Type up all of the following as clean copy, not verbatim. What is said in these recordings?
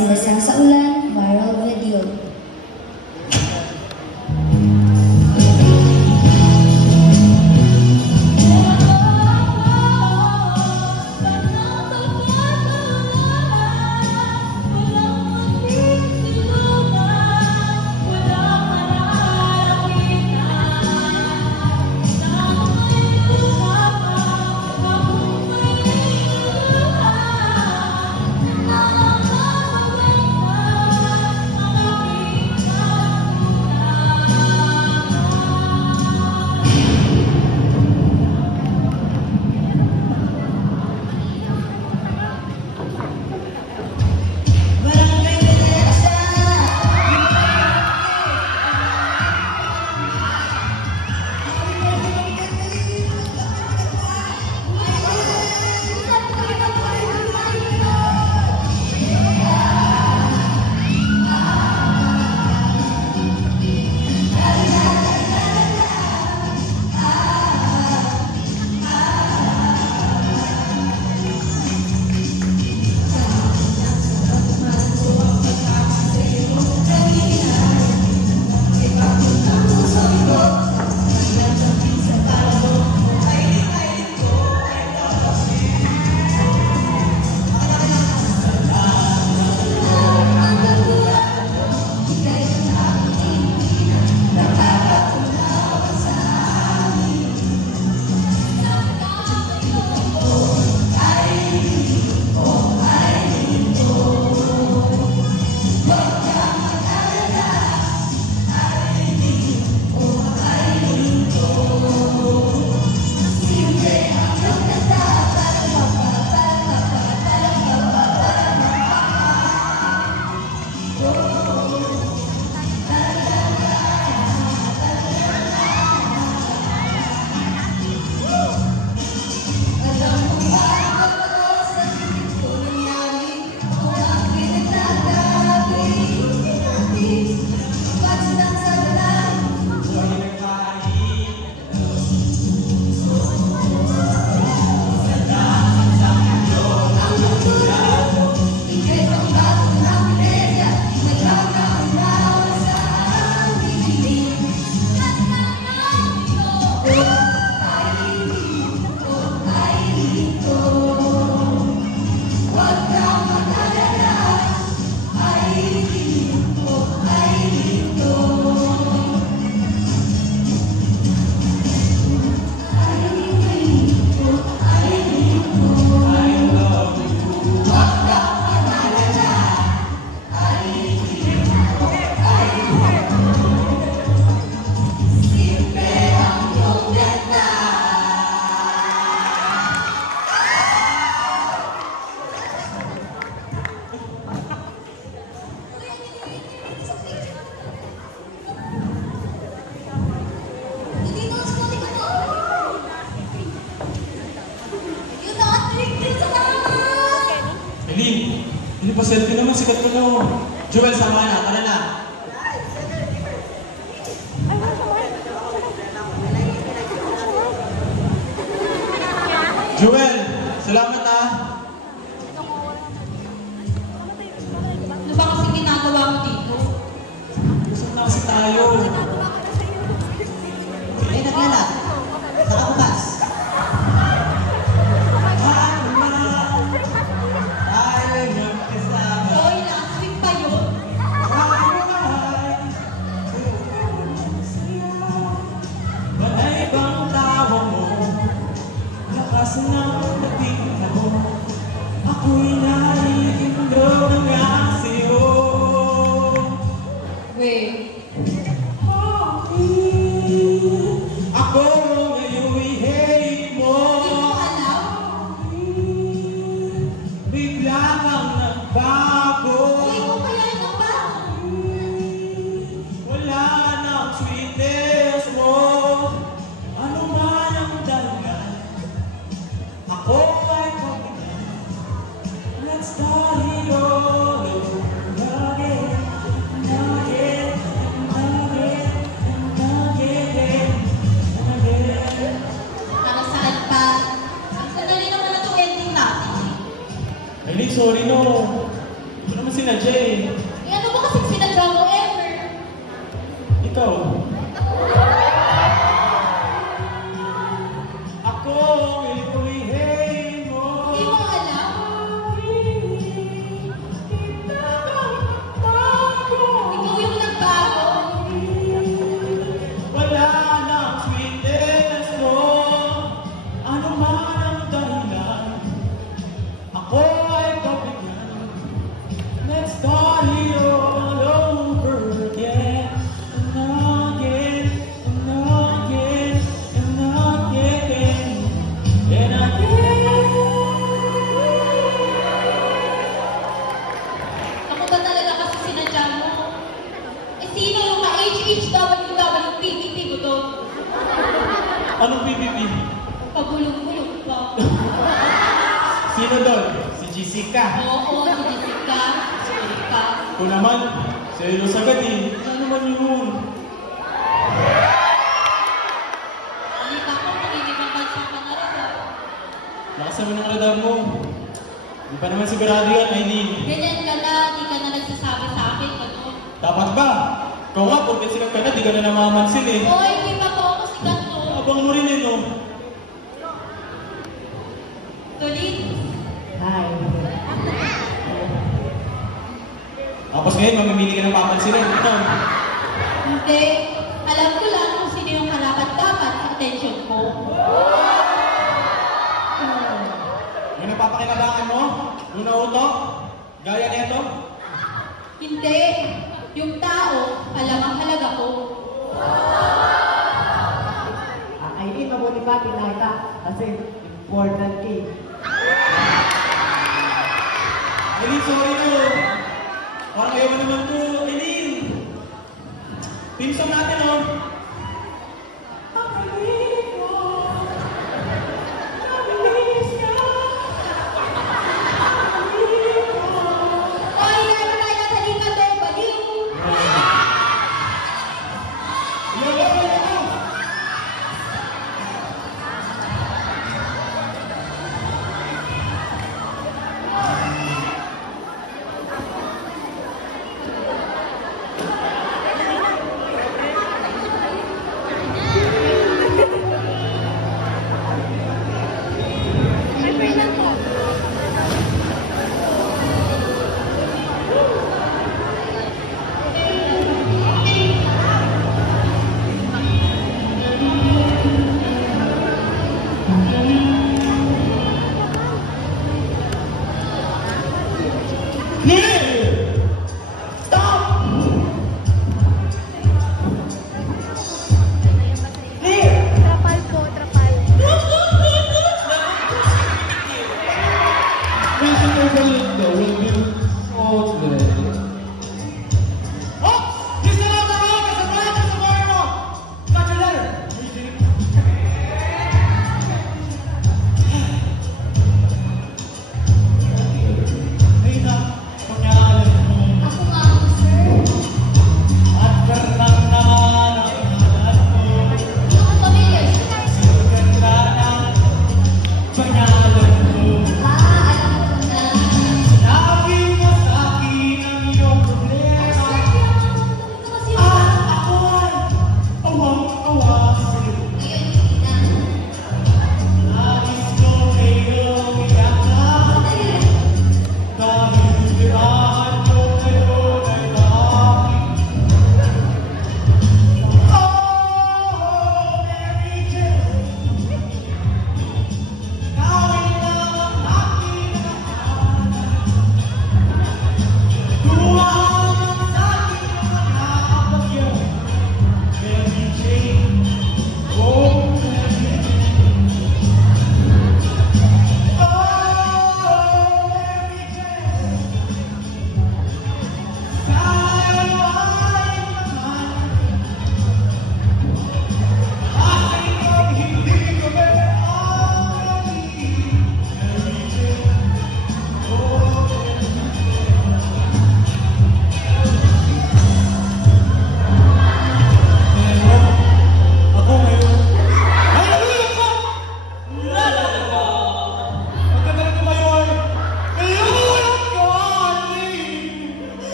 Sinasang sa Ulan viral video. Hindi pa selfie naman, sikat ko no. Joel, sama na, tara na. Joel, salamat ah. Ano ba kasi ginagawa mo dito? Gusto na kasi tayo. Eh, naglala. Saka bukas. Hoy, last week pa yun. Balay bang tawa mo? Lakas ng siya eh. Eh, ano ba kasing sinadya mo ever? Ikaw. Ako ang ipulihin mo. Hindi mo alam? Ikaw yung nagbago. Wala nang sweetness mo. Ano man ang dahilan, ako ay pagbigyan. Let's start it all over again. And again, and again, and again, and again. Ako ba talaga kasi sinadya mo? Eh, sino yung ka-HHWWPPP ko doon? Anong PPP? Pagulong-gulong pa. Sino doon? Si Jessica. Oo, si Jessica. Si Erika. Ako naman, selos agad eh. Ano naman yun? Halika ko, maninibang bansa ka na rin. ah. Lakas naman ang radar mo. Di pa naman sigurado yan, Aileen. Ganyan ka na, di ka na nagsasabi sa akin, ano? Dapat ba? Ikaw nga, porque sikat ka na, di ka na namamansin eh. Hoy, di ba po ako sikat to? Abang mo rin eh, no? Tulit. Hi. Tapos ngayon, mamimili ka ng papansinan. Ito. Hindi. Alam ko lang kung sino yung karapat-dapat sa attention ko. Yung napapakinabangan mo? Yung nauto? Gaya nito? Hindi. Yung tao, alam ang halaga ko. Aileen, mabuti pa, tinaka. Kasi important key. Aileen, sorry no. Parang ayaw mo naman to. Aileen! Team song natin, oh. Hoy, lalo na yung halika to, baliw!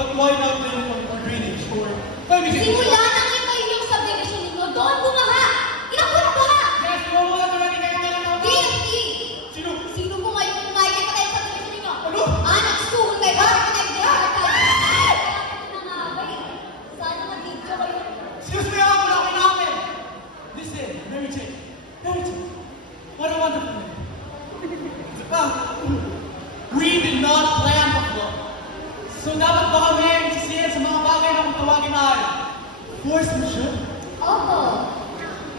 But why not then from Greenwich or maybe Simula nang iba yung subdivision ninyo, doon bumaha! Ilang buwan na baha! Yes, wala talaga kayo ng DFT! Sino? Sino po ngayon kumain kayo sa subdivision ninyo? Ano? Nagsuhol kayo! Bakit kayo sana mag-video kayo. Excuse me, ako na ako namin! Listen, Mary Jane. Mary Jane. What a wonderful name. We did not plan the flood. So dapat ba kami sisiyan sa mga bagay na kung tawagin ay force majeure? Opo.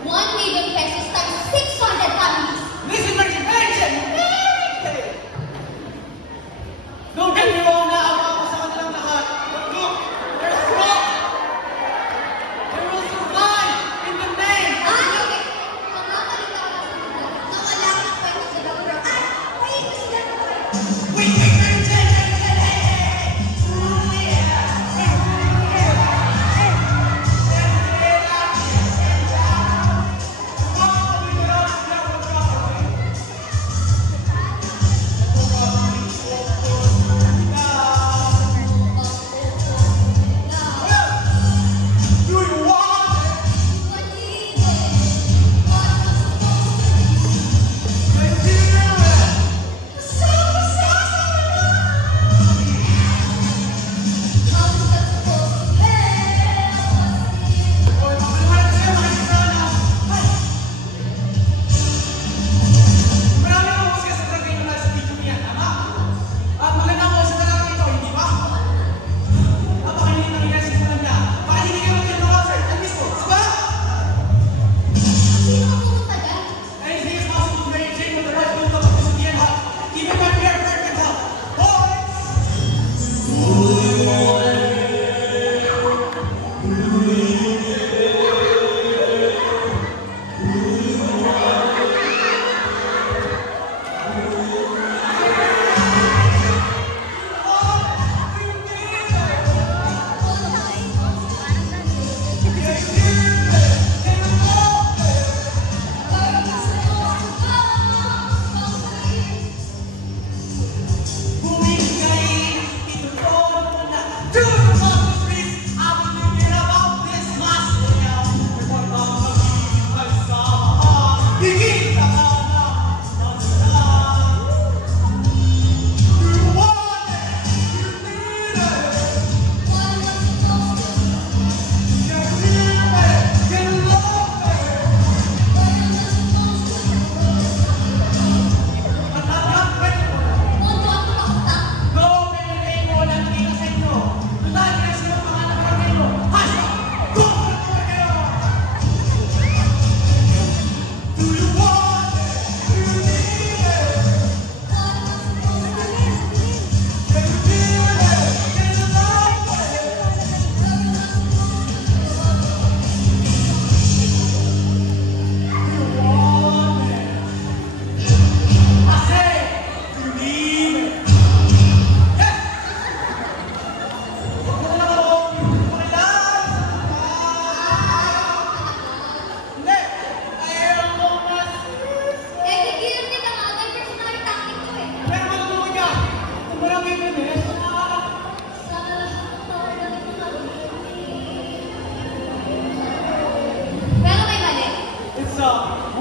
1 million pesos times 600 families. Listen, Mary Jane! Mary Jane! Don't get me wrong, naawa ako sa kanilang lahat. But look, they're strong. They will survive in the name of Sige. Nakakalita ka na sa mga na wala kang kwento sa gawin. Wait, sila na kayo. Wait, Mary Jane! Mary Jane! Hey! Ooh, yeah! Do you want it? Let's do it! Hoy, mapaliwanag sa'yo, mga Israno. Ay! Marami akong husga sa tragay na nasa video niya, tama? At magandang ko sa talagang ito, hindi ba? Napakainit ng inasimulan niya. Bakit hindi kayo magkinawa, sir? At mismo, diba? Sino ang pumunta dyan? Anything is possible, Mary Jane, with the right move of this again, ha? Even when we are perfect, ha? Boys!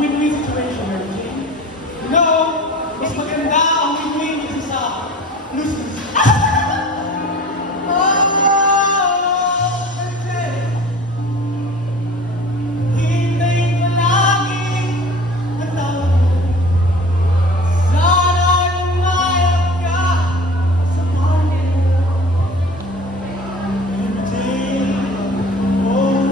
Win-win situation, Mary Jane. No, mas maganda ang win-win kaysa sa lose-lose. Mary Jane. Hintayin ko lagi ang tawag mo. Sana lumayag ka sa pangin mo. Mary Jane, oh,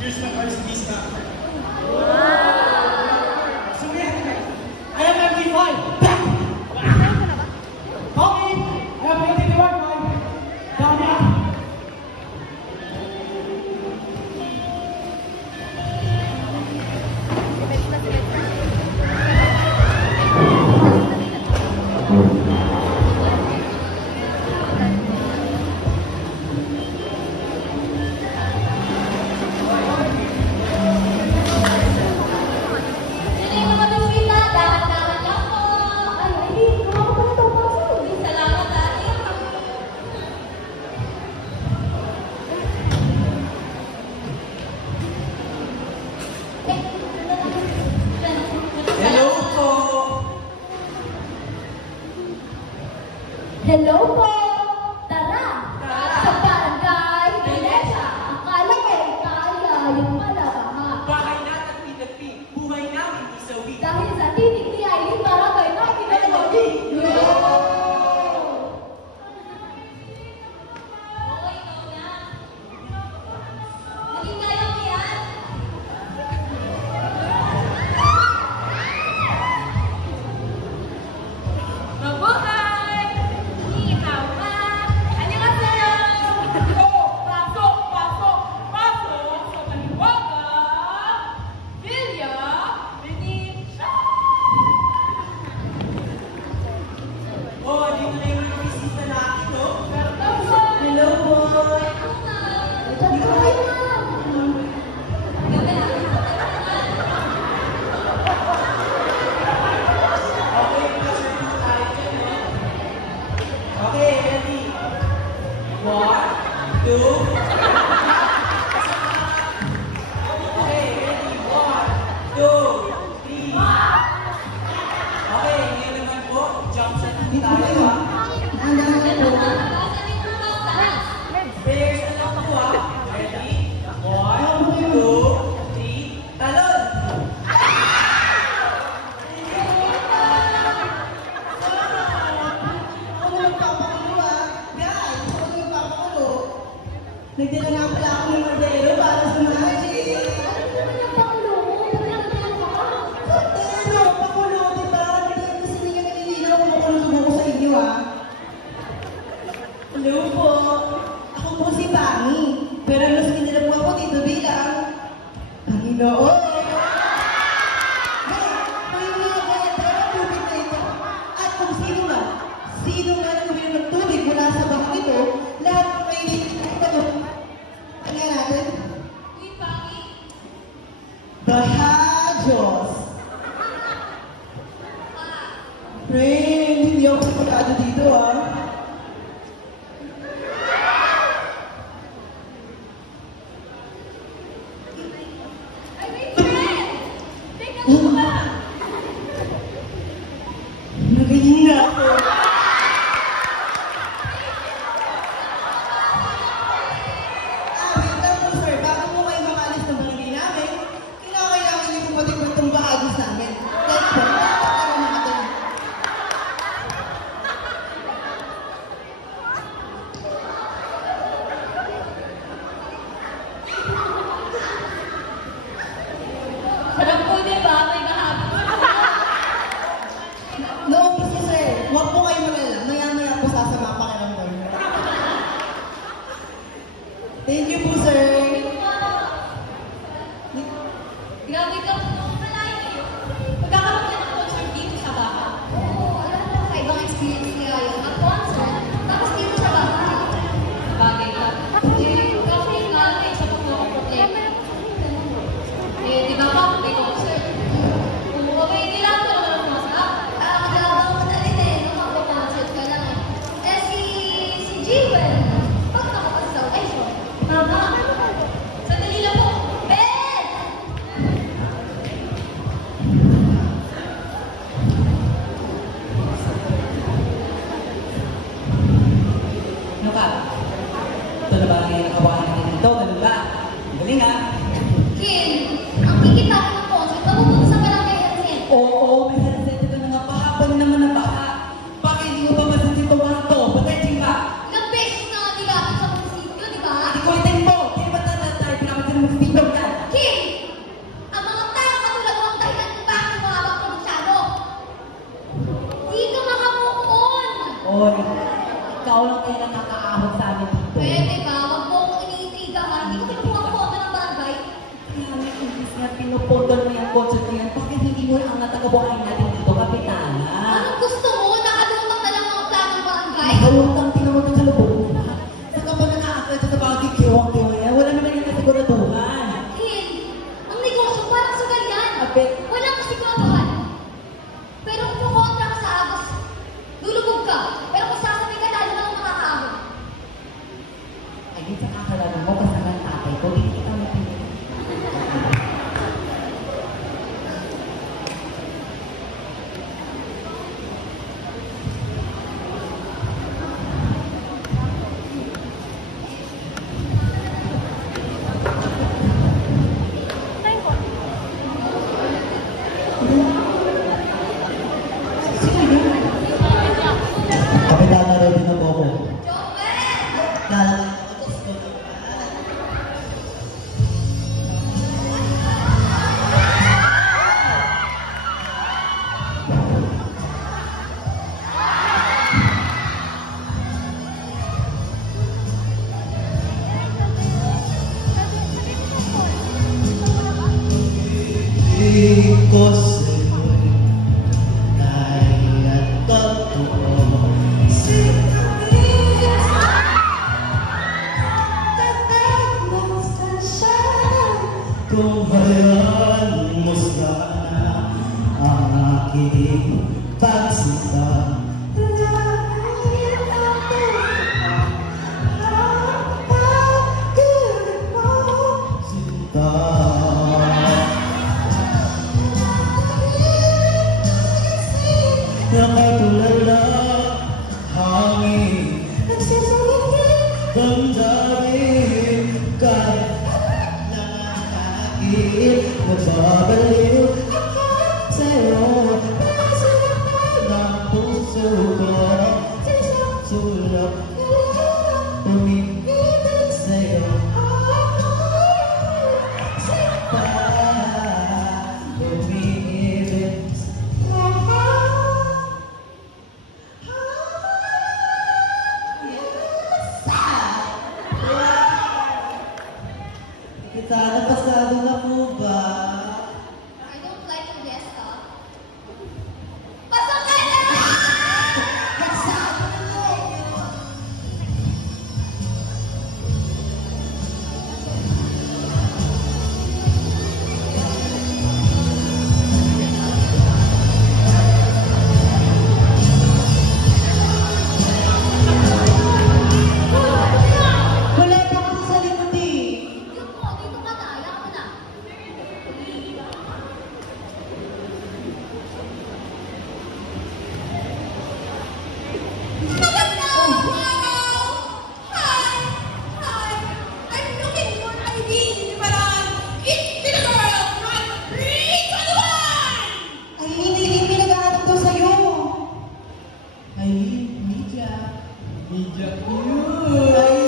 here's my RCD stuff. So we have to Hello po! Hello po! Tara! Sa barangay Venezia! Akala ko kaya yung malabanga. Bahay natin at pinagpin, buhay namin isawi. Dahil sa tinig ni Aileen, barangay na pinagawali. Mabuhay! Ni hao ma! Annyeonghaseyo! Oh, pasok, pasok, pasok sa Paliwaga! Villa Venezia! Oh, dito na yung mga bisita natin, no? Hello po! Okay, pleasure po tayo dyan, no? Okay, ready? 1, 2, okay, ready? 1, 2, 3. Okay, ngayon naman po, jump set po tayo, ha? Players na lang po, ha? Ready? 1, 2, 3, talon! Ako nagpapakulo ah. Guys, ako nagpapakulo. Nagdala nga pala ako ng modelo para sa magic. Pero, pakulo, diba? Kasi hindi ka nililinaw kung makulo ko sa inyo ah. Hello po. Ako po si Bani. Pero mas kinilap ko ako dito bilang Panginoon. May mga kaya tubig na ito. At kung sino nga uminom ng tubig mula sa bakang ito, lahat ng mainit ito. Ano yan natin? Bahajos. Friend, hindi ako sigurado dito ah. Nagiging na ako. Wait lang po sir, bago po kayo makalis ng barangay namin, kailangan niyo po pati po itong bahagos namin. Let's go. Para natin. Sarap po, di ba? May mahapon. Noong gusto sir, huwag po kayo malala. Maya-maya po sasama pa kayo ng boy. Thank you po sir. Grabe ka po. Malayo. Magkakaroon ka ng concert dito sa bahay. Oo, alam mo, kakaibang experience niya yung mag-concert. Tapos dito sa bahay. Bagay ka. Kasi nga, may isa pa po akong problema. Di ba pa? May concert. Oo, may kailangan ko naman ang masarap. Magagawa mo na rin eh, nung mag-concert ka lang eh. Si Jewel, pag nakapagsaw, ay sorry. Tama. Sandali lang po. Ben! Ano ka? Ito na ba ang nakawahan natin dito? Ganun ba? Galing, ha? Kin, ang kikitain ng concert, mapupunta sa barangay Hansen. Oo, may headset ito na nga. Pahapon naman na baha. Bakit hindi mo pa masasin ito mga to? Patay, ba? Ilang beses na nga nilapit sa munisipyo, di ba? Hindi ko itin mo. Hindi ba tayo pinapasin mo sa video ka? Kin, ang mga tao katulad mo ang dahilan kung bakit bumabang probinsyano. Di ka makamove on. Oy, ikaw lang kaya nakakaahon sa amin dito. Pwede ba? Huwag mo akong iniintrigahan. Hindi ko pinupuha ang photo ng barangay. Kaya may imbis na pinupundon mo yung concert na yan. Bakit hindi mo ang natagabuhay natin dito, Kapitana? Anong gusto mo? Nakalutang na lang ang plano ng barangay? Nakalutang tinawag sa lubog na. Saka pa nakakakita sa bagay kiwang-kiwang yan. Wala naman yung kasiguraduhan. Kin, ang negosyo parang sugal yan. Ape, Walang kasiguraduhan. Pero kung kukontra ka sa agos, lulubog ka. Pero kung sasabi ka, lalo lang makakaabot. ay di sa kakalaman mo, kasalan tatay ko, di kita mapili. pag-ibig ko sa'yo'y dahil at totoo. Kung hayaan mo sana ang aking pagsinta, sinta. Nakatulala hangin, damdamin kahit nagbabaliw sa'yo ng puso ko, sulap umibig sa'yo pa umibig kita na pasado na po ba? I don't like your fiesta. Pasok ka na! Pasado na po! Wala pa kasi sa likod eh. Yung po, dito ka na. Ayaw ka na. Magandang araw! Hi! Hi! I'm looking for ID Libaran. It's the girl from Ritual! Ay, hindi pinag-aarap ko sa'yo. Ay, media. Media yun. Ay,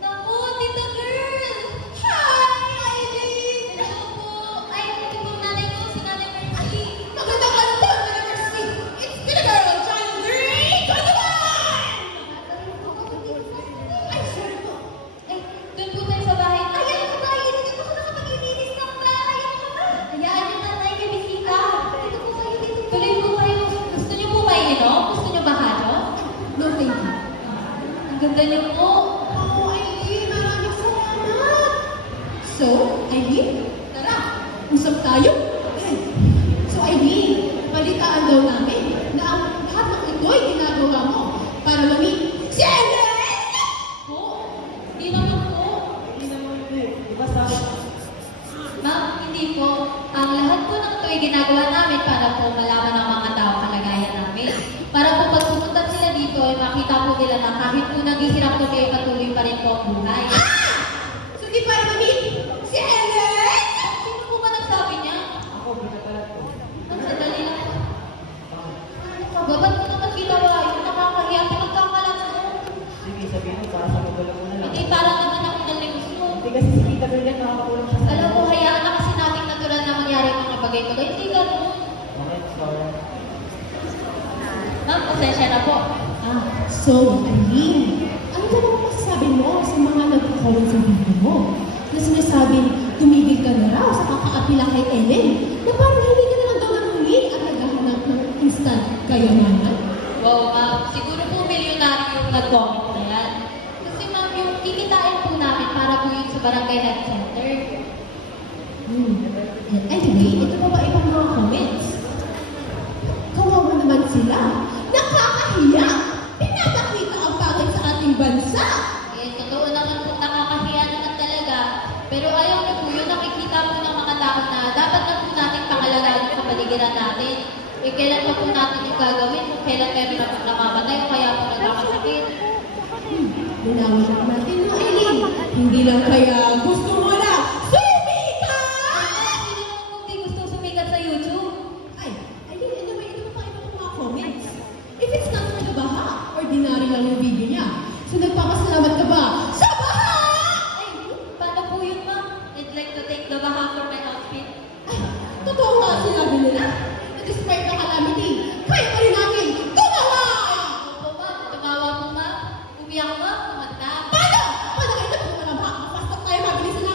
Naku, tita girl! Hi, Aileen! Hello po! Ay, ito po nanay ko, si Nanay Mercy. Magandang araw, Madam Mercy. It's the girl, John Ritual! Ay, sorry po. Ay, doon po tayo sa bahay Ayan natin. ka ba? Hindi po ako nakapag-ilinis ng bahay. Hayaan niyo nanay kay bisita. Dito po kayo, dito po. Tuloy po kayo. Gusto niyo po mainom? Gusto niyo bahado? No, thank you. Ang ganda niyo po. Oh, Aileen, maraming salamat. So, Aileen, tara, usap tayo. So, Aileen, balitaan daw namin na ang lahat ng ito'y ginagawa mo para ma-meet si Ellen! Po? Hindi naman po. Hindi naman eh. Diba sabi? Ma'am, hindi po. Ang lahat po ng ito ay ginagawa namin para po malaman ng mga tao kalagayan namin. Para po pag pumunta sila dito ay makita po nila na kahit po naghihirap kami ay patuloy pa rin po ang buhay. So, di para ma-meet si Ellen! Sino po ba nagsabi niya? Ako, binatalat ko. Ang sandali lang po. Babat ko naman ginawa yun. Nakakahiya. Pinagkakalat mo. Sige, sabihin mo para sa magulang mo na lang. Hindi parang naman ako nalimus mo. Hindi kasi si Tita Brilliant nakakatulong siya sa Alam mo, hayaan na kasi nating natural na mangyari ang mga bagay-bagay. Hindi ganun. Okay, sorry. Ma'am, pasensya na po. So, Aileen, ano ba naman masasabi mo sa mga nagko-comment sa video mo? Na sinasabing tumigil ka na raw sa kakaapila kay Ellen na parang hindi ka na lang daw nanguhin at naghahanap ng instant kayamanan? Wow, ma'am. Siguro po milyonaryo yung nag-comment na yan. Kasi ma'am, yung kikitain po namin para po yun sa Barangay Health Center. And anyway, ito pa ba ibang mga comments? Kawawa naman sila. Nakakahiya! Pinapakita ang pangit sa ating bansa! Eh, totoo naman po nakakahiya naman talaga. Pero ayaw na po yun, nakikita po ng mga tao na dapat na po natin pangalagaan sa paligiran natin. Eh, kailan pa po natin yung gagawin? Kung kailan meron na po namamatay o kaya po nagkakasakit? Linawan natin mo, Eileen. Hindi lang kaya gusto mo na sumika! Hindi naman po di gusto sumikat sa YouTube. Ay, Eileen, anyway, ito pa ibang mga comments. If it's not for the baha, ordinary lang yung video niya. So nagpapasalamat ka ba sa baha? Ay, paano po yun, ma'am? I'd like to take the baha for my outfit. Ay, totoo nga sinabi nila. Na despite the calamity, kaya pa rin natin tumawa! Opo, ma'am. Tumawa po, ma'am. Umiyak, ma'am. Kumanta. Paano? Paano kayo na pag-alaba? Pasok tayo, mabilis na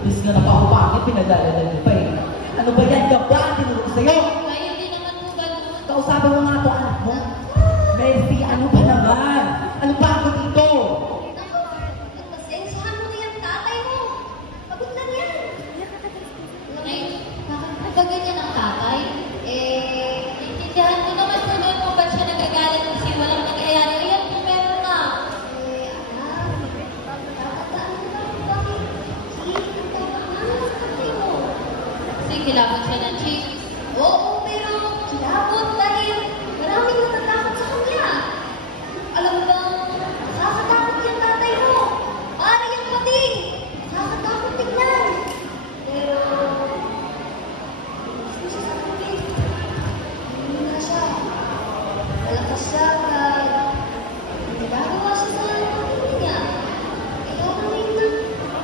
Imbis nga napakupangit, pinadala-dala niyo pa eh. Ano ba yan? Gaba, tinulog sa'yo. Ay, hindi naman po ganun. Kausapin mo nga to anak mo. Mercy, ano ba naman? Ano ba ako dito? Pasensyahan mo na yung tatay mo. Pagod lang yan. Ay, bakit nagaganyan ang tatay? Intindihan ko naman po doon kung ba't siya nagagalit kasi walang nangyayari. Ayan po, meron na. Kasi kilabot siya ng cheese. Oo, pero kilabot dahil maraming natatakot sa kanya. Alam mo bang, nakakatakot yung tatay mo. Para yung pating. Nakakatakot tignan. Pero, gusto siya sa akin. Hindi na siya. Malakas siya kahit nagagawa siya sa pamilya niya. Kaya namin na,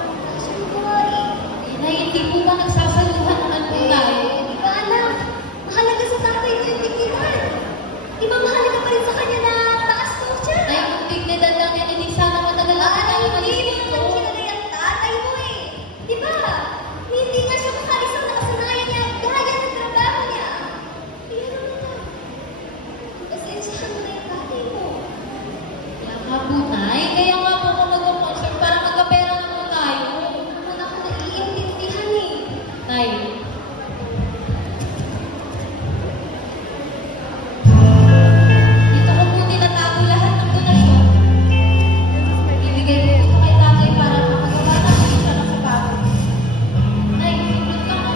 wala siyang magawa eh. Inay, hindi po ba nagsasaluhan naman po tayo? Di ba alam? Mahalaga sa tatay mo yung dignidad. Di ba mahalaga pa rin sa kanya na taas mo siya? Ay, kung dignidad lang yan, hindi sana matagal ako tayo malinis Hindi mo naman kilala yung tatay mo eh. Di ba? Hindi nga siya makalis ang nakasanayan niya gaya ng trabaho niya. Kaya naman na. Pasensyahan mo na yung tatay mo. Kaya nga po, Nay. Kaya nga po ako mag-concert para magkapera na po tayo. Wala ko naiintindihan eh. Nay. Dito ko po tinatago lahat ng donasyon. Ibigay ko ito kay tatay para makagawa natin siya ng sapatos. Nay, simplot ka na.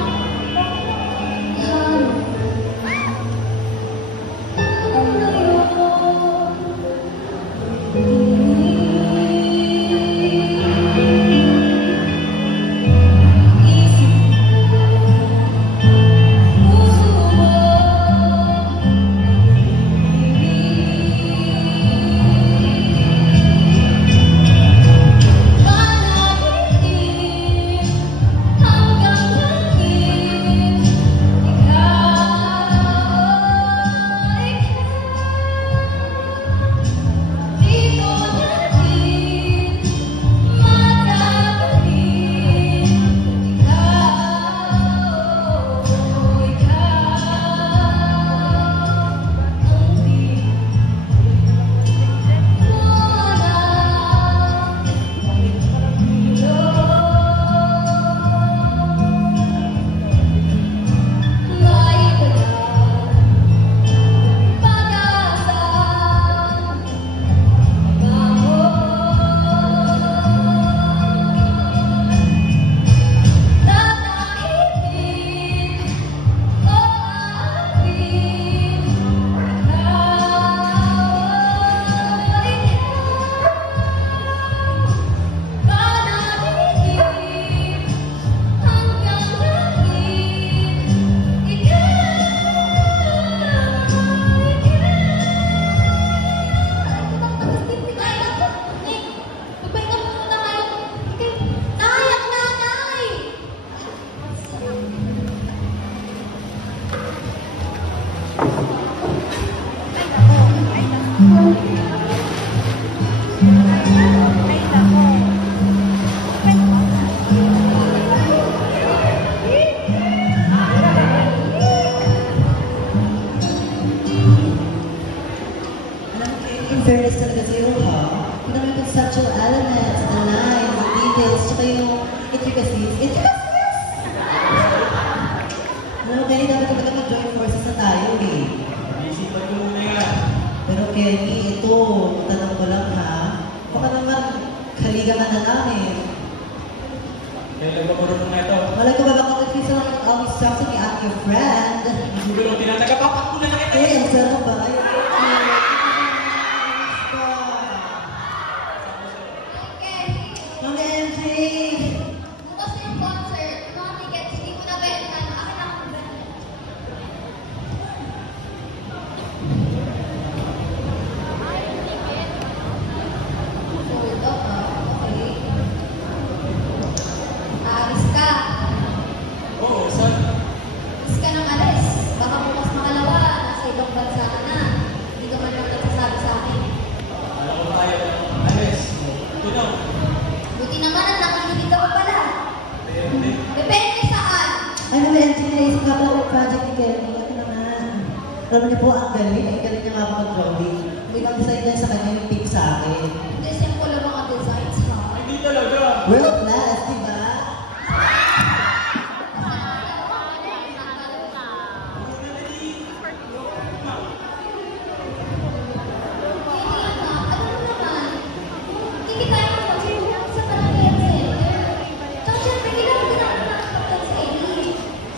In fairness talaga sa'yo, ha? Kung naman yung conceptual elements, the lines, the details, tsaka yung intricacies. Intricacies! Alam mo, Kenny, dapat talaga mag-join forces na tayo, eh. Isipan ko muna yan. Pero Kenny, ito, tanong ko lang, ha? Baka naman, kaligaman na namin. Kailan ba marunong na ito? Malay ko ba baka mag-fisa lang yung always talk to me at your friend? Hindi ko lang tinataga. Papakuna na kita. Eh, ang sarap ba? Ayun. Mami MJ! Bukas na yung concert. Mga tickets, hindi ko na bentahan. Akin lang ang bentahan. Sold out, okay. Aalis ka. Oo, saan? Alis ka ng alis. Baka bukas makalawa, nasa ibang bansa ka na. Hindi ka man Alam niyo po, ang galing. Ang galing niya nga mag-drawing. May nag-design din sa kanya yung pick sa akin. Kasi ang wala mga designs, ha? Hindi talaga. World class, di ba?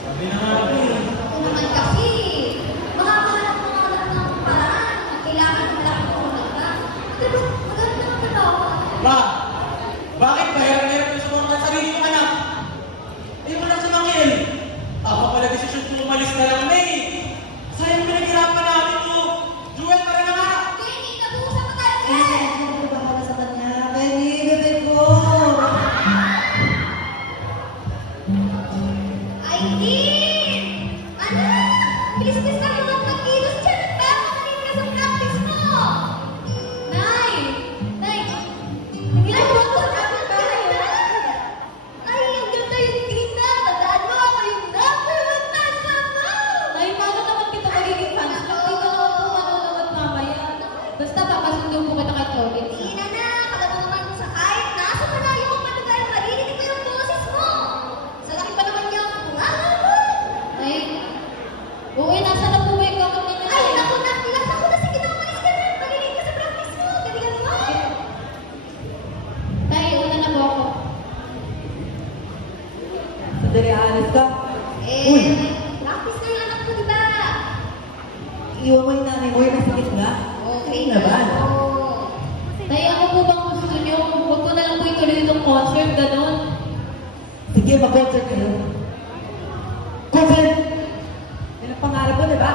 Sabi na nga ako eh. Ma, bakit ba hirap-hirap yung sumunod sa sarili kong anak? Ayaw mo lang sumangil. Ako pala desisyon kung umalis na lang na eh. Sayang pinaghirapan namin mo. Jewel pa rin naman. Ano ba para sa kanya? Kenny, bebe ko! Nay, paano naman kita magiging fans mo? Hindi ka naman po manonood mamaya. Basta papasundo po kita kay Florence. Nay, uwi, nasa na po ba yung gamot ninyo? Ay, naku, nakilas ako na. Sige na, umalis ka na. Magaling ka sa practice mo. Galingan mo. Tay, una na po ako. Sandali, aalis ka. Uy! Practice na yung anak ko, di ba? Iwan mo yung nanay mo, yung nasa gitna. Okay Ano ba? Tay, ako po bang gusto nyo? Huwag ko na lang po ituloy itong concert, ganun. Sige, mag-concert kayo. Concert! Yan ang pangarap mo, di ba?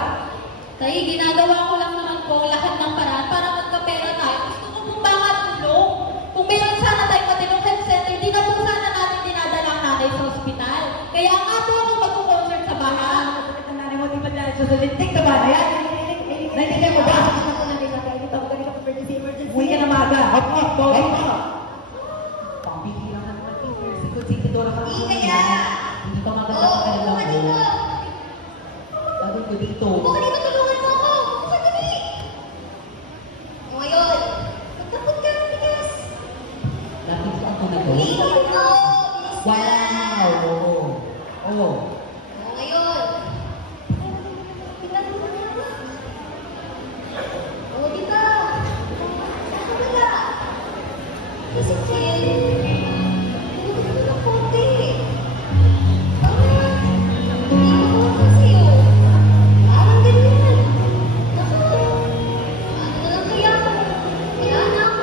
Tay, ginagawa ko lang naman po ang lahat ng paraan para magkapera tayo. Gusto ko pong makatulong. Kung meron sana tayo matinong health center, di na po sana natin dinadala ang nanay sa ospital. Kaya nga po ako mag-concert sa bahay. Bakit ang nanay mo, di ba dahil sa lintik na ba na yan? Naintindihan mo ba? Uwi ka na maga. Hop, hop, hop, hop. Pambihira ka naman, Peter. Sikot-sikidora ka naman. Kaya. Hindi pa maganda ka na lang Dito. mo. Lagod ko dito. Upo ka dito, tulungan mo ako. Upo ka dali. O, ngayon. Magtapot ka, bigas. Lapit ko ako na to. Ulitin mo. Bilis ka. Wow! Oo. Oo. O, ngayon. O, di ba? Saan ka ba? Kasi, Ken, hindi ko ng konti. Hindi ko kasi, oh. Parang ganyan. Naku. Ano na lang kaya? Kailangan ako.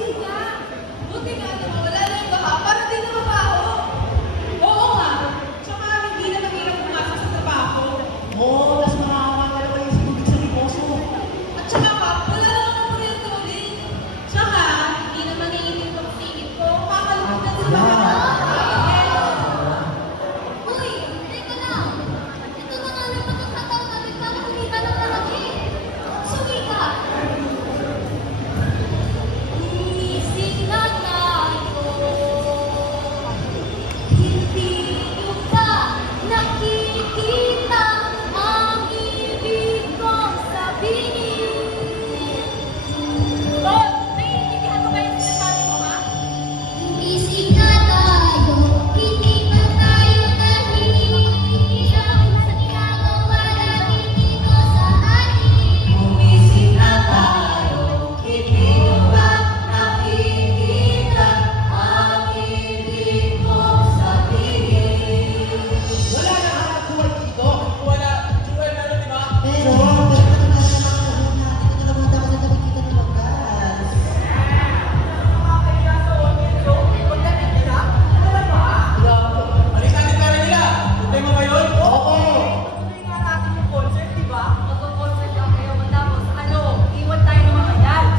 Hindi nga. Buti nga na mawala na yung baha para din na mabaho. Oo nga. Tsaka hindi na mahirap pumasok sa trabaho. Oo, tas makakakala pa yung sinubig sa liposo. At tsaka pa, wala na akong kuryente ulit. Tsaka, hindi naman naiinit ang singit ko. Kakalimutan sa Yeah. baha. Uy, teka lang. Ito na nga lang pagkakataon natin para kumita ng malaki. Sumika! Iisip na tayo. Hindi nyo ba nakikita ang ibig kong sabihin? Tol, naiintindihan mo ba yung sinasabi mo, ha? Isip na tayo, hindi ba tayo nahihiya sa ginagawa natin dito sa atin? Isip na tayo, hindi mo ba nakikita ang ibig kong sabihin? Wala na hanap buhay dito. Wala. Jewel, meron, di ba? Pero natin ito na mga dapat na nakikita ng wagas. Balik natin pera nila. Problema ba yun? Oo.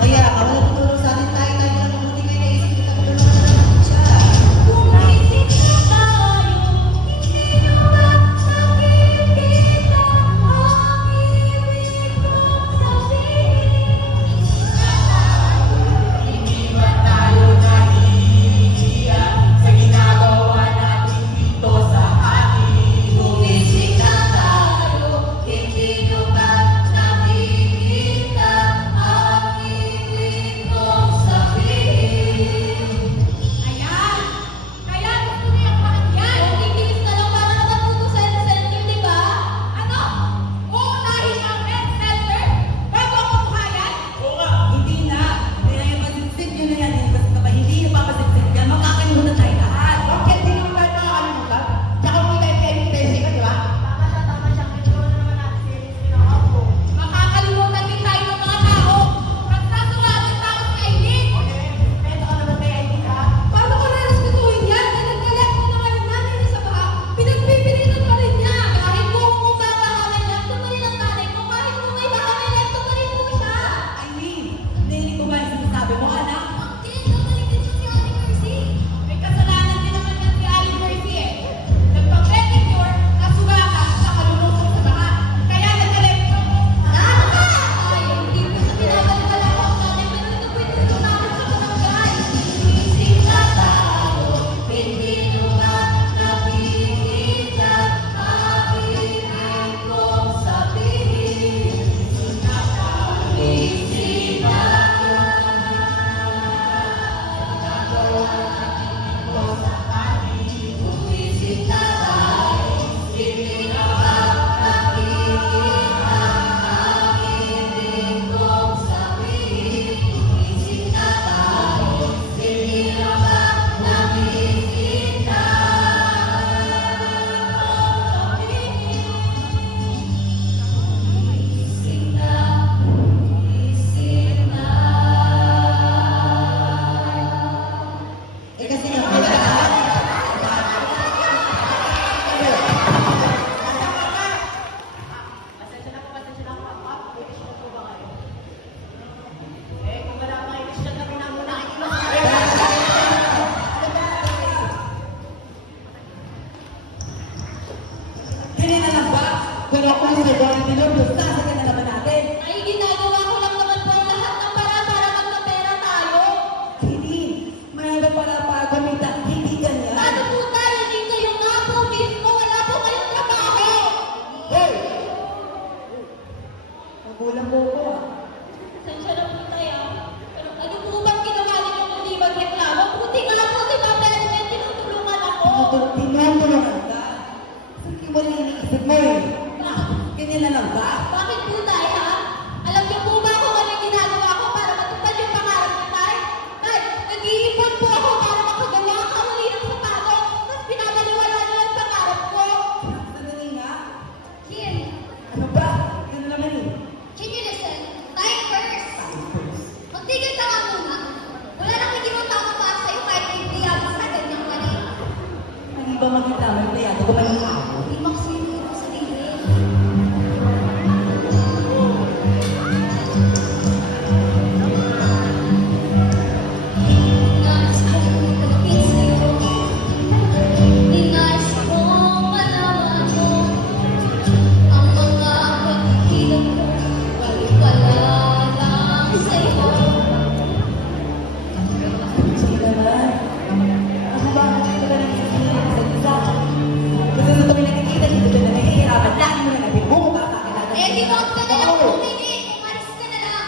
Kaya ka, wala tutulong sa atin. Tayo na lang mabuti kayo naisip kita kung tulungan na natin siya. Isip na tayo, hindi nyo ba nakikita ang ibig kong sabihin? Hindi ba tayo nahihiya sa ginagawa natin dito sa atin? Bumisik na tayo, hindi nyo ba nakikita ang ibig kong sabihin? Ayan! Kaya gusto niya ang bakit yan? Kikinis na lang para matuto sa center, di ba? Ano? Uunahin ang health center? Bago ang kabuhayan? Oo nga. Hindi na. Kaya yung masipsip yun na yan. Yung basta ba hindi na papasipsip yan, makakalimutan tayo lahat. Bakit hindi mo tayo makakalimutan? Tsaka kung may PMTC ka, di ba? Makakalimutan din tayo ng mga tao. Nagsasuwatin tayo sa Aileen. Ito ka naman kay ID ka. Paano ko narespetuhin yan? Nagkalek mo naman yung nanay niya sa baha. Pinagpipilitan pa rin niya. Kahit kung babahawan lang, tumarin ang nanay mo. Kahit kung may bahawan lang, tumarin mo siya. Eileen, narinig mo ba yung sinasabi mo, anak? Bakit? Babalik din si Ate Mercy. May kasalanan din naman yan si Aling Mercy eh. Nagpa-pedicure, nasugakan, saka lulusong sa baha. Kaya nagkalek mo. Tama! Ay, hindi ko sa pinabaliwala ko ang nanay, pero ito pwede ito namin sa barangay. Isip na tayo, hindi nyo ba nakikita ang ibig kong sabihin? Isip na Isip na tayo, hindi nyo ba nakikita ang ibig kong sabihin? Isip na tayo, hindi nyo ba nakikita ang ibig Isip na. Eh kasi nga, wala ka. Kanina lang ba? Pero kung sinagawa ni Lord, sasakyan na naman natin. Ay, ginagawa ko lang naman po ang lahat ng paraan para magkapera tayo. Hindi. Mahirap pala para kumita. Hindi ganyan. Paano po tayo dito yung nga po mismo? Wala po kayong trabaho. Hoy! Magulang mo ko ah. Sensya na po tayo. Pero ano po bang ginawa ninyo kung di magreklamo? Buti nga po, di ba? Pero may tinutulungan ako. Tinutulungan ka. Sige mo na iniisip mo eh. Kanina lang ba? Bakit po tayo, ha? Alam niyo po ba kung ano yung ginagawa ko para matupad yung pangarap niyo, tay? Tay, nag-iipon po ako para makagawa ka uli ng sapatos. Tapos pinapaliwala niyo ang pangarap ko. Sandali nga. Kim, Ano ba? Ano naman eh? can you listen? Time first. Magtigil ka nga muna. Wala ba makita mo yung playado ko pa yung ako? Hindi makasino ko sabihin. Nais ko malapit sa'yo. Nais ko malaman mo ang mga pagkikilang ko. Wala lang sa'yo. Sige naman. Ako ba ang nagkakaroon sa sila ng isa't isa? Kasi sa tuwing nakikita dito na nahihirapan, lagi mo na nabibunga ka kailangan. Eh, di wag ka na lang pumili. Umalis ka na lang.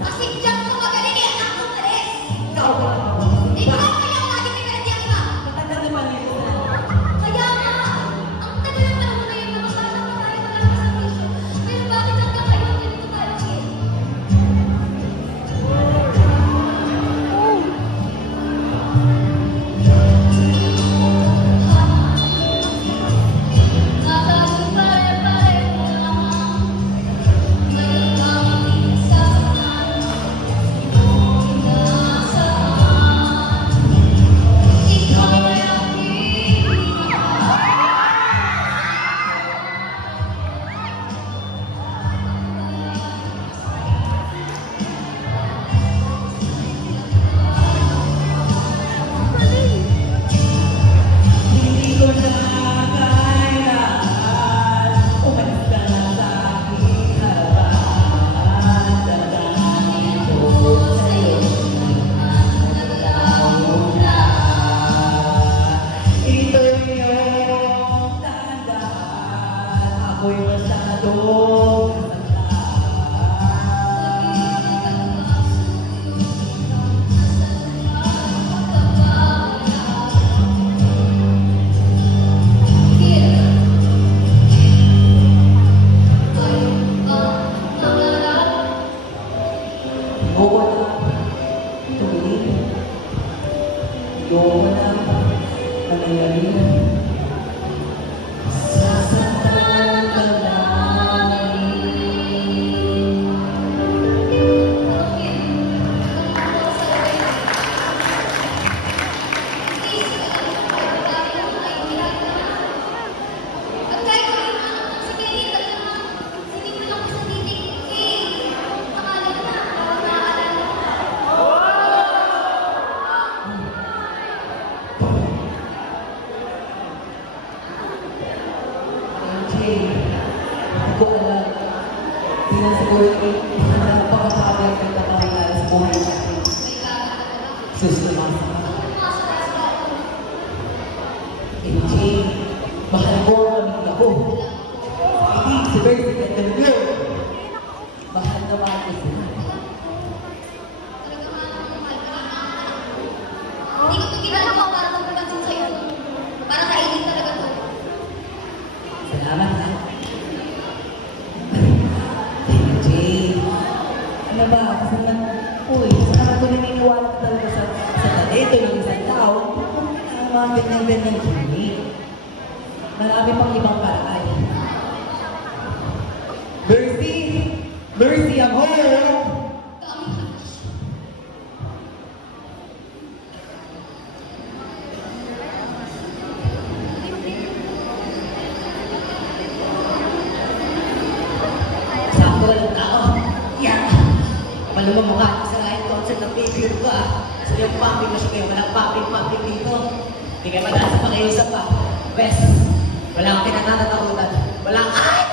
Kasi diyan ka magaling eh. Ako umalis. Ikaw ba? Di ba kaya lagi may meron yung iba? Matanda naman yun. Kaya nga, ang tagal ng panahon na yun, nakasama pa tayo wala pa sa mission. Pero bakit hanggang ngayon ganito tayo eh? Kapag pare-pareho lang, may mga pinagsasamaan, nasaan, ikaw ay aking Hindi ko na kailangan umalis ka na sa aking harapan. Dadahin ko sa'yo ito'y iyong tandaan. Ako'y masyadong ayoko na tumingin. Ayoko na nangyayari. Sasaktan ka At kahit hindi mo alam si Kenny, talagang sinigil ako sa titig eh. Pangalan na, naaalala ko. Jay, hindi ko alam. Sinasiguro ko na napakasabay ng kapahingala sa buhay natin. Susunod. Jay, mahal ko ang pamilya ko. Hindi, si Bertie, ganda yun. Mahal na mahal ko sila. Hindi ko ito ginagawa para magpapansin sa'yo. Para kainin talaga to. Salamat ha. Jay, ano ba? Kasi naman, uy, saan naman ko naniniwala ka talaga sa talento ng isang tao? Ang mga ganyan-ganyan Jimmy. Marami pang ibang paraan. Mercy! Mercy, I'm home! Daming hash. Sakto walang tao. Yeah! Malumang mukha ko sa live concert ng figure ko ah. So yung pumping mo siya kayo, walang pumping dito. Hindi kayo mag-asa pa kayo sa pa. Wes, wala akong pinatatakutan. Wala akong, ay!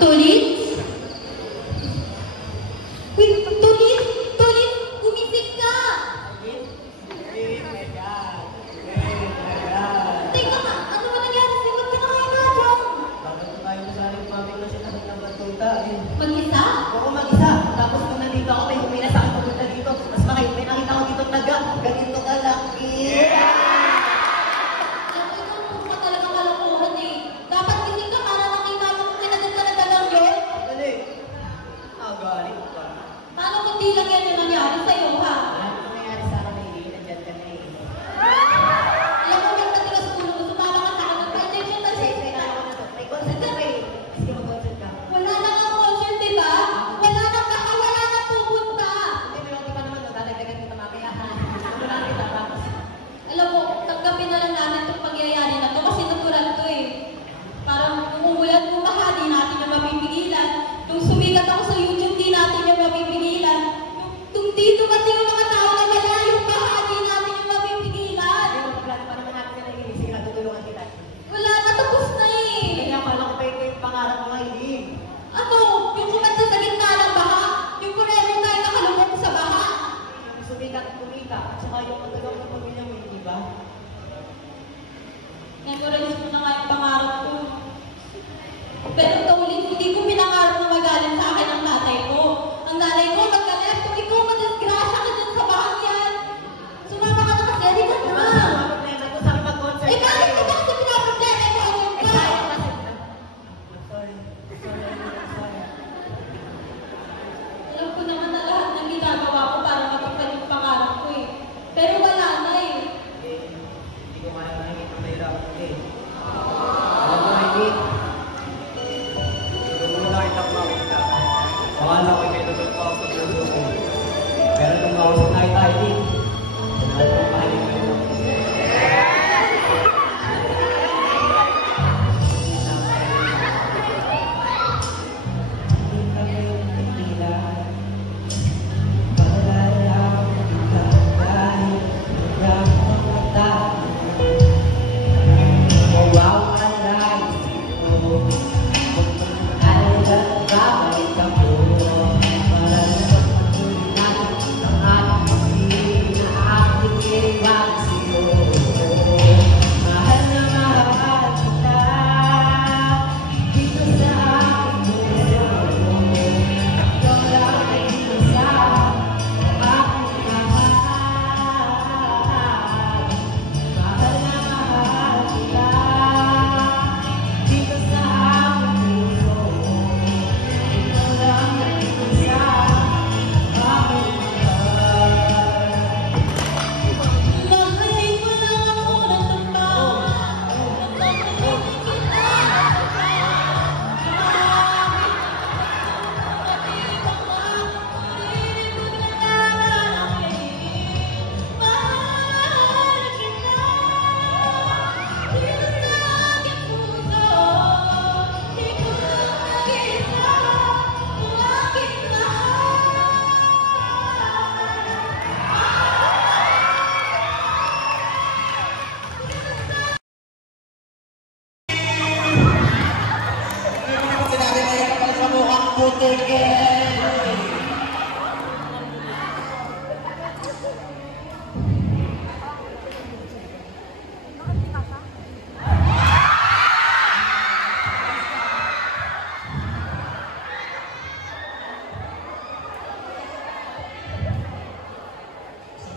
Tulit? Uy, Tulit! Tulit! Gumising ka! Teka nga, ano ba nangyari sa'yo? Ba't ka nakahiga dyan? Mag-isa? Ako mag-isa. Tapos nung nandito ako, may humina sa akin papunta dito. Mas may nakita ko dito naga. Ganito kalaki. Alam mo, ikaw pa talagang kalokohan eh. Dapat gising ka para makita mo kung kinagat ka na dalang yun. sana itong pangyayari na to kasi natural to eh. Parang umuulan, bumaha, di natin yung mapipigilan. Nung sumikat ako sa YouTube, di natin yung mapipigilan. Nung dito kasi yung mga tao na wala yung baha, di natin yung mapipigilan. Plan pa naman natin na nag-iisip na tutulungan kita. Wala, natapos na eh. Kaya akala ko pa yung pangarap mo ngayon. Ano? Yung kumanta sa gitna ng baha? Yung forever tayo nakalungkot sa baha? Yung sumikat at kumita, at saka yung matulong ng pamilya mo, di ba? Memorize ko na nga yung pangarap ko. Pero Tolin, hindi ko pinangarap na magalit sa akin ang tatay ko. Ang nanay ko magalit kung ikaw madisgrasya ka dyan sa bahay yan. Sumama ka na kasi, di ka na. Problema ko sa mag-concert. Eh bakit ka ba kasi pinaproblema ko yung ka? Sorry. Alam ko naman na lahat ng ginagawa ko para matupad yung pangarap ko eh. Pero wala na eh. Hindi ko kaya nakikita ang mahirap ko eh. Alam mo, Ricky? Nung nakita ko makikita, akala ko may tutulong ako sa puso ko. Pero nung nakausap na kita, Ricky, sinabi ko mahalin mo rin ako.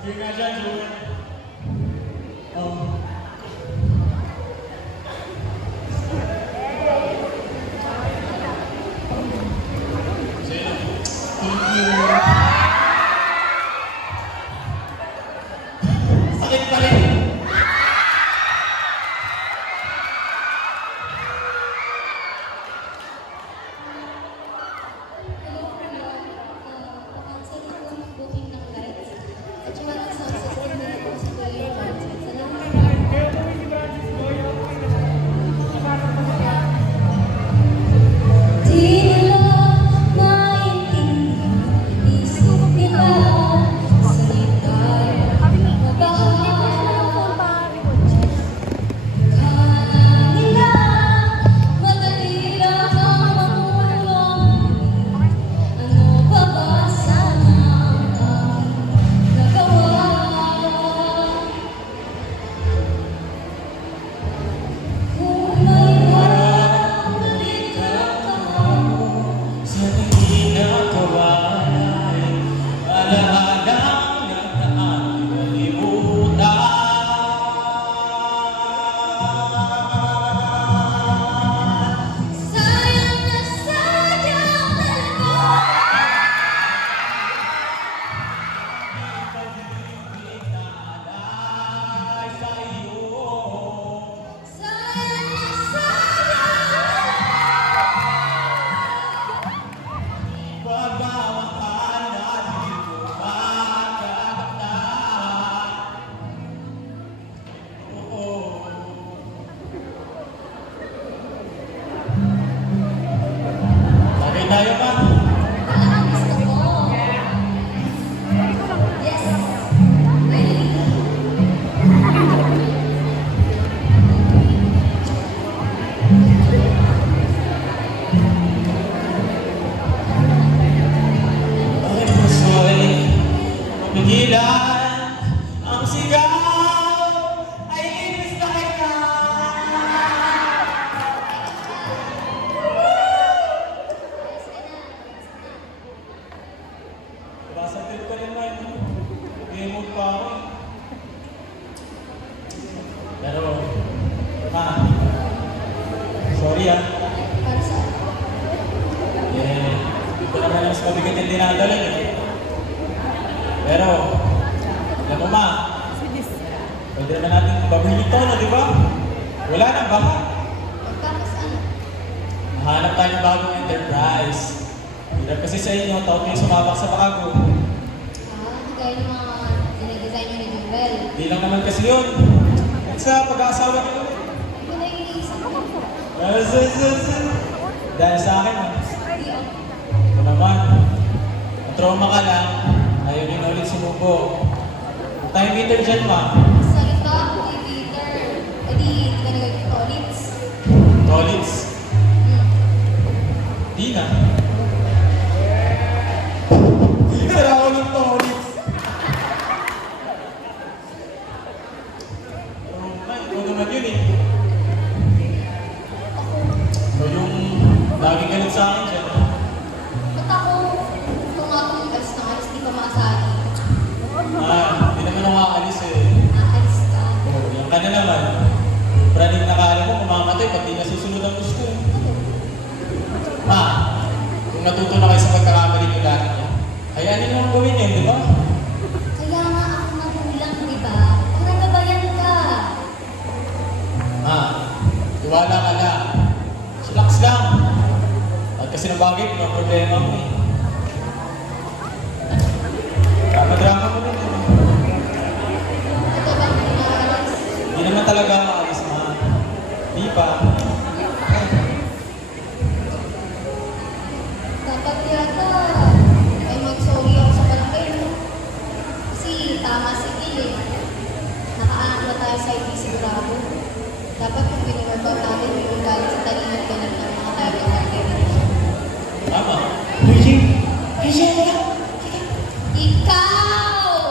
Sabi nga dyan, Joel. tayo, ma. Ang gusto ko. Yes. Ready? Bakit puso'y mapigilan ang sigaw ay inis na kita? Basatil ko rin man. Game pa ako. Pero, ma, sorry ah. Para saan? Eh, ito naman mas mabigat yung dinadala eh. Pero, alam mo ma, pwede naman natin baguhin ito, no, di ba? Wala na baka. Para saan? Mahanap tayo ng bagong enterprise. Hirap kasi sa inyo, taon yung sumabak sa bakago. Kagaya ng mga dinidesign nyo ni Jumel. Di lang naman kasi yun. At sa pag-aasawa niyo. Hindi ko na iniisip ko. Dahil sa akin, Hindi ako. ito naman, trauma ka lang, ayaw din ulit sumubo. Time meter dyan, ma. Salita, hindi Peter. E di, hindi ka nag-college. Collins. Di na. Sara ako ng Collins. Ikaw naman yun eh. Ikaw yung laging galit sa akin dyan. Ba't ako, kung ako yung alis ng alis, di pa maasahan. Hindi naman ako aalis eh. Aalis ka. Oh, yan ka na naman. Praning nakala mo, kumamatay, pag di nasusunod ang gusto eh. Ma, kung natuto na kayo sa pagkakamali nyo dati niya, hayanin mo ang gawin yun, di ba? Kaya nga ako magulang, di ba? Kung nagabayan ka. Ma, tiwala ka lang. Relax lang. At kasi ng bagay, may problema mo eh. Drama mo rin eh. Ito ba ang pinaalis? Hindi naman talaga maalis, ma. Di pa. Dapat yata ay mag-sorry ako sa palagay, no? Kasi tama si Gil eh. Nakaanak na tayo sa hindi sigurado. Dapat kung pinag-workout natin, yung galit sa talino at ganun ng mga tayo ng palagay. Tama. Ikaw!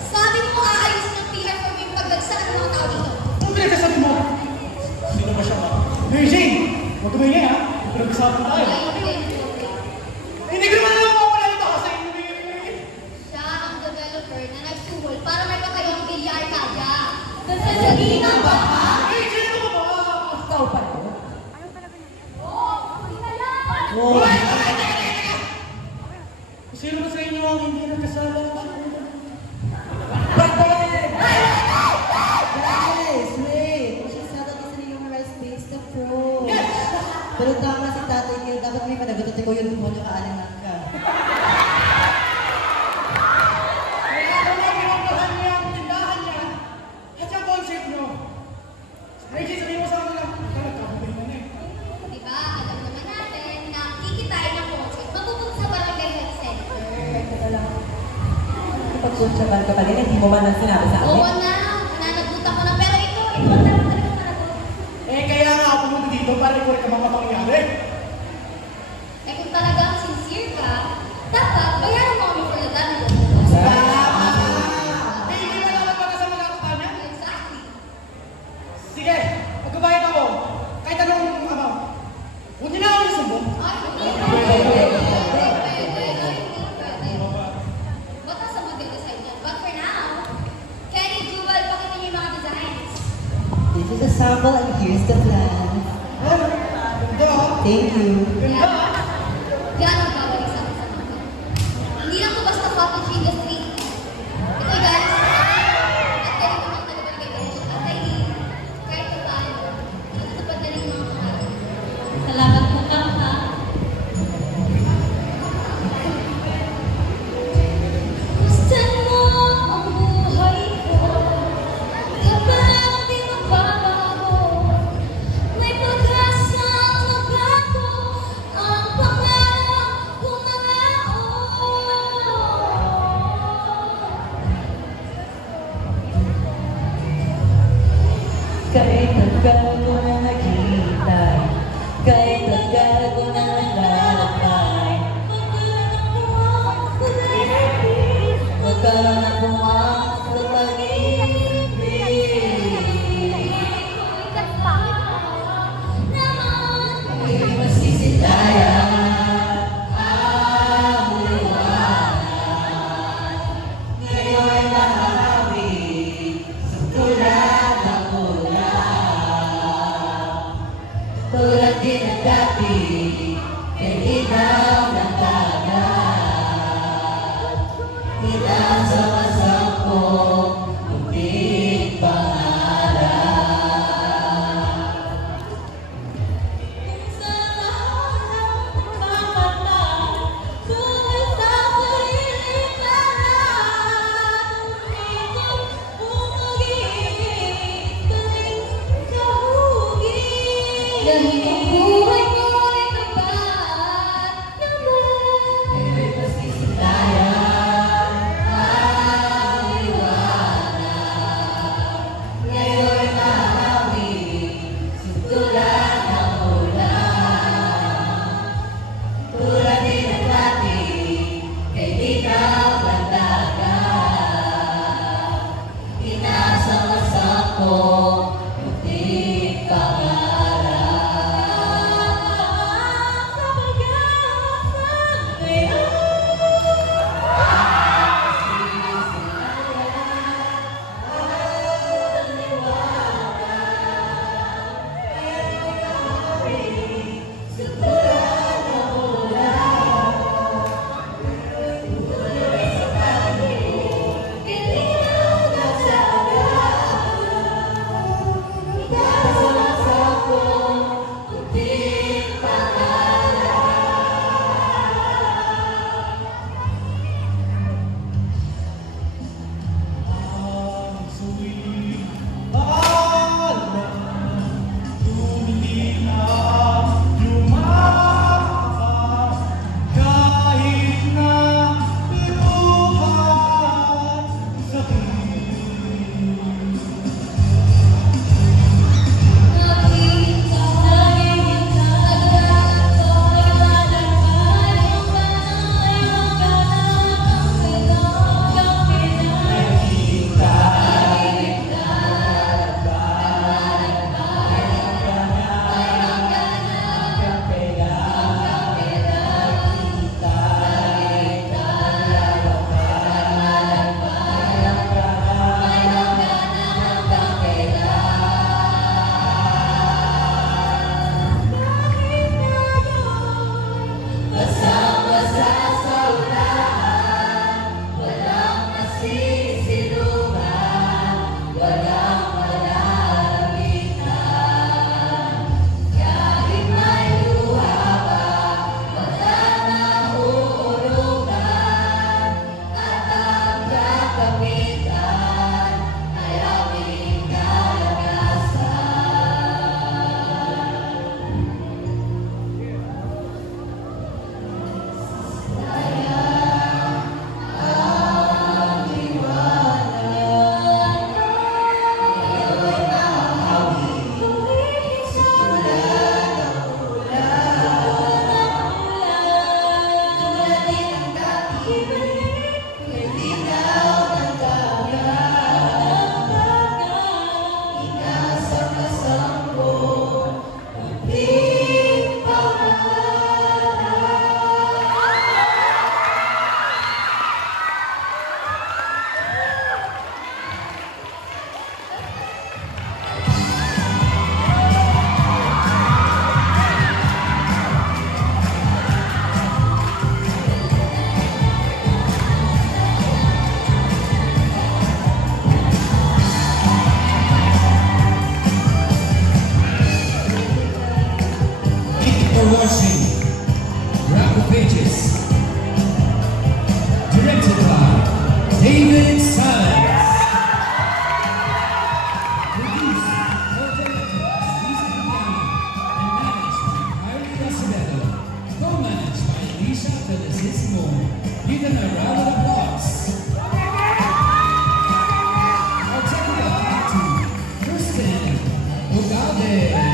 Sabi mo aayusin ng PR for yung pagdagsakan ng mga tao dito. Ano pinagkasabi mo? Sino ba siya, ma? Mary Jane! Huwag tumingin ha! Pinag-usapan tayo. Ay, okay. Hindi ko naman alam kung wala ito kasi Siya ang developer na nagsuhol para may patayo ang bilyar kaya. Nasasalina ba? Mary Jane, ano ka ba? Ikaw pa to? Oo, kilala. Oh. Sino ba sa inyo ang hindi nagkasala? Guys, wait. She said that is yung rice based the pro. Pero tama si tatay kayo, dapat may panagutot ko yun mo na kaalangan ka. Kaya ako na pinagdahan niya ang tindahan niya at yung concept niyo. Mary Jane, sabihin mo sa akin lang. Nagkakabay na eh. Diba, alam naman natin na kikitain ng concert mapupunta sa barangay health center. Pag-usapan ka pa rin, hindi mo man lang sinabi sa Oo amin. na, nananagutan ko na. Pero ito ang tanong talaga maragot. Kaya nga ako pumunta dito para i-correct ang mga pangyayari. Kung talagang sincere ka, dapat bayaran mo kami for the damage. Hindi mo naman para sa mga katanya? Exactly. Sige, magbabayad ako. Kahit anong amount. Huwag niyo na ako isumbong. Ay, hindi pwede. Baka sa mag-design yan. But for now, Kenny, Jewel, pakita niyo yung mga designs. This is a sample and here's the plan. Ganda. Thank you. Ganda. Yan ang babalik sa akin sa mga. Hindi lang ito basta cottage industry. Ito'y galing sa mga. At galing naman nagabalik kay Besh. At kay kahit pa paano, natutupad na rin yung mga pangalan. Salamat po, ma'am, ha? Gustuhan mo ang buhay ko, kapag di magbabago, may pag-asang magbago din ang dati, kay ikaw ng dagat. Inasama-sama ko, munting pangarap. Sa lahat ng pagmamahal, tunay sa sariling lahat. Umikot, umugit, balik sa hugis. Dahil ang buhay ko ay tapat naman. May pasisitayan ang liwanag. Ngayon'y mahawin, suntulan ng ulan. Tulad din ang dati, kay ikaw ang dagat. Inasama-sama ko, munting pangarap. Sa pag-asa ngayon. Watching Grab the Pages, directed by David Sides, produced, co-directed, music piano, and managed by Kylie Acevedo, co-managed by Alicia Felicissimo. Give them a round of applause. Our technical to Kristen Ugade.